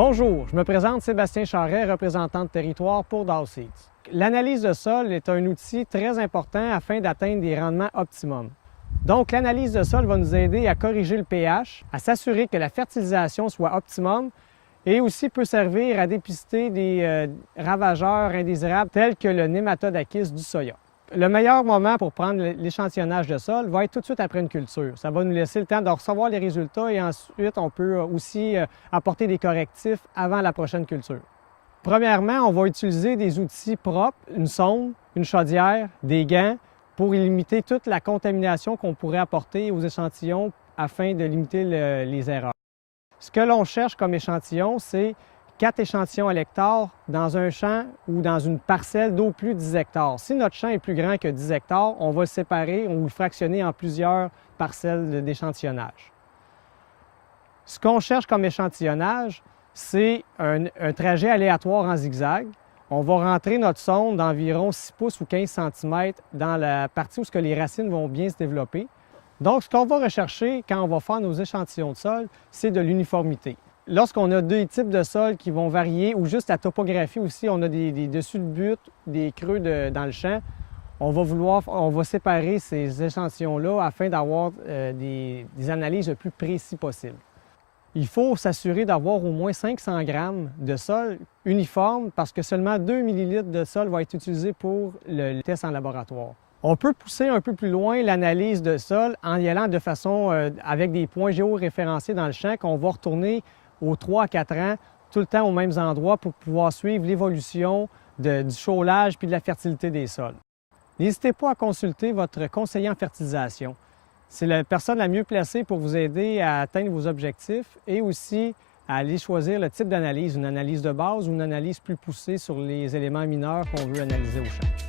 Bonjour, je me présente Sébastien Charret, représentant de territoire pour Dow Seeds. L'analyse de sol est un outil très important afin d'atteindre des rendements optimums. Donc, l'analyse de sol va nous aider à corriger le pH, à s'assurer que la fertilisation soit optimum et aussi peut servir à dépister des ravageurs indésirables tels que le nématode Akis du soya. Le meilleur moment pour prendre l'échantillonnage de sol va être tout de suite après une culture. Ça va nous laisser le temps de recevoir les résultats et ensuite on peut aussi apporter des correctifs avant la prochaine culture. Premièrement, on va utiliser des outils propres, une sonde, une chaudière, des gants pour limiter toute la contamination qu'on pourrait apporter aux échantillons afin de limiter les erreurs. Ce que l'on cherche comme échantillon, c'est 4 échantillons à l'hectare dans un champ ou dans une parcelle d'au plus 10 hectares. Si notre champ est plus grand que 10 hectares, on va le séparer, on va le fractionner en plusieurs parcelles d'échantillonnage. Ce qu'on cherche comme échantillonnage, c'est un trajet aléatoire en zigzag. On va rentrer notre sonde d'environ 6 pouces ou 15 cm dans la partie où les racines vont bien se développer. Donc, ce qu'on va rechercher quand on va faire nos échantillons de sol, c'est de l'uniformité. Lorsqu'on a deux types de sols qui vont varier, ou juste la topographie aussi, on a des dessus de butte, des creux dans le champ, on va séparer ces échantillons-là afin d'avoir des analyses le plus précis possible. Il faut s'assurer d'avoir au moins 500 grammes de sol uniforme parce que seulement 2 ml de sol va être utilisé pour le test en laboratoire. On peut pousser un peu plus loin l'analyse de sol en y allant de façon avec des points géoréférencés dans le champ qu'on va retourner aux 3 à 4 ans, tout le temps aux mêmes endroits pour pouvoir suivre l'évolution du chaulage puis de la fertilité des sols. N'hésitez pas à consulter votre conseiller en fertilisation. C'est la personne la mieux placée pour vous aider à atteindre vos objectifs et aussi à aller choisir le type d'analyse, une analyse de base ou une analyse plus poussée sur les éléments mineurs qu'on veut analyser au champ.